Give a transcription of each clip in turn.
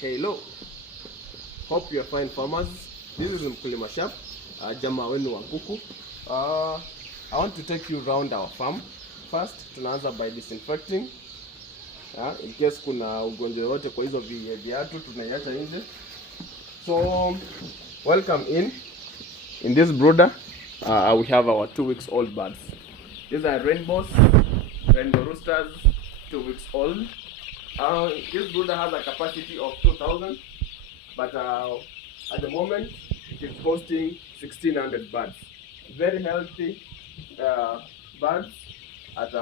Hello, hope you are fine farmers. This is Mkulima Sharp, jamaa wenu wa kuku. I want to take you around our farm. First, tunaanza by disinfecting. In case kuna ugonjwa wote kwa hizo viatu tunaiacha nje. So, welcome in this brooder. We have our 2 weeks old birds. These are rainbow roosters, 2 weeks old. This brooder has a capacity of 2,000, but at the moment it is hosting 1,600 birds. Very healthy birds at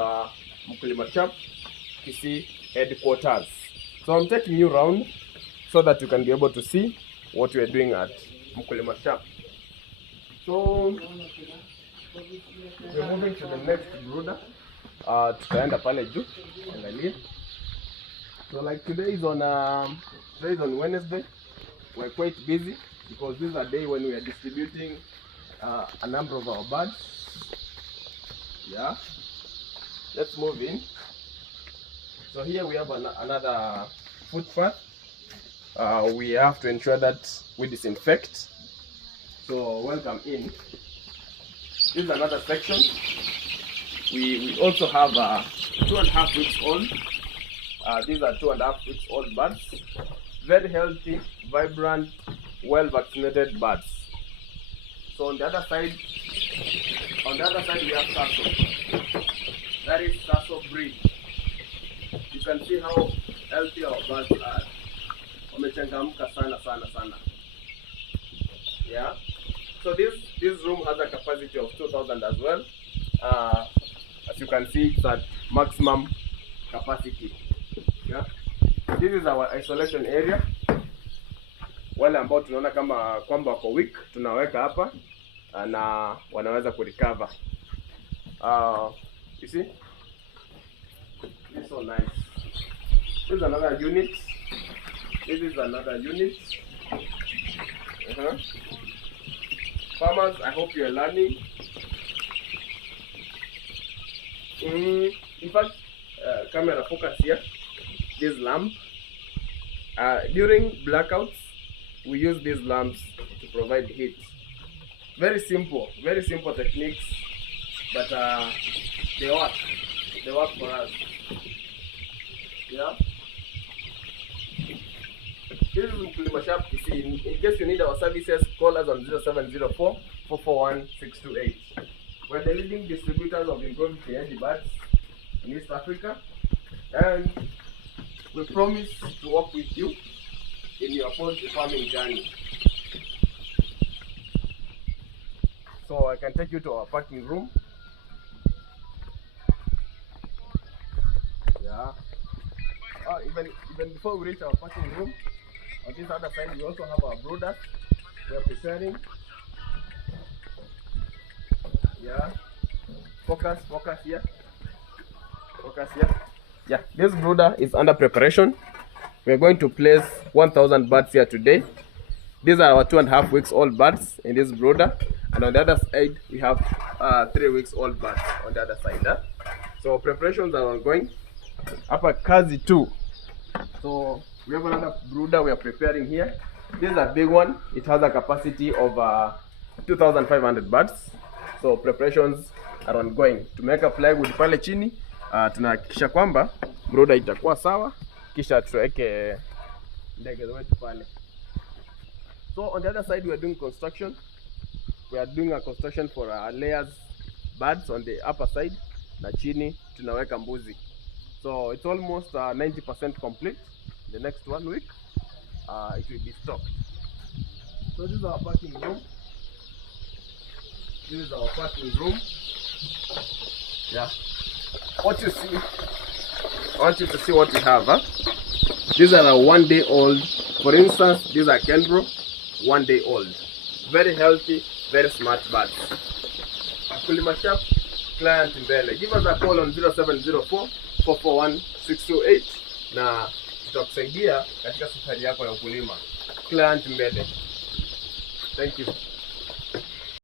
Mkulima Sharp headquarters. So I'm taking you around so that you can be able to see what we are doing at Mkulima Sharp. So we're moving to the next brooder. Tutaenda pale juu, angalia. So like today is on Wednesday. We're quite busy because this is a day when we are distributing a number of our birds. Yeah, let's move in. So here we have another footpath. We have to ensure that we disinfect. So welcome in. This is another section. We also have 2.5 weeks old. These are 2.5 weeks old birds. Very healthy, vibrant, well vaccinated birds. So on the other side we have Sasso. That is Sasso breed. You can see how healthy our birds are. Wamechangamka sana. Yeah. So this room has a capacity of 2,000 as well. As you can see, it's at maximum capacity. Yeah. This is our isolation area. Wale ambao tunaona kama kwamba wako weak tunaweka hapa na wanaweza kurecover. You see? It's so nice. This is another unit. Farmers, I hope you are learning. In fact, camera focus here. This lamp. During blackouts, we use these lamps to provide heat. Very simple techniques, but they work. They work for us. Yeah. This is Mkulima Sharp. In case you need our services, call us on 0704 441 628. We're the leading distributors of improved cage birds in East Africa, and we promise to work with you in your poultry farming journey. So I can take you to our packing room. Yeah. Even before we reach our packing room, on this other side we also have our brooders. We are preparing. Yeah. Focus here. Yeah, this brooder is under preparation. We are going to place 1,000 birds here today. These are our 2.5 weeks old birds in this brooder, and on the other side we have 3 weeks old birds on the other side. So preparations are ongoing. Hapa kazi too. So we have another brooder we are preparing here. This is a big one. It has a capacity of 2,500 birds. So preparations are ongoing. Tumeweka plywood pale chini. Tunahakikisha kwamba brooder itakuwa sawa, kisha tuweke ndege wetu pale. So on the other side we are doing construction. We are doing a construction for layers birds on the upper side, na chini tunaweka mbuzi. So it's almost 90% complete. The next 1 week it will be stocked. So this is our packing room. Yeah. What you see, I want you to see what we have. These are 1 day old. For instance, these are Kendro, 1 day old. Very healthy, very smart birds. Mkulima Sharp, client mbele. Give us a call on 0704 441 628 na tutakusaidia katika safari yako ya ukulima. Client mbele. Thank you.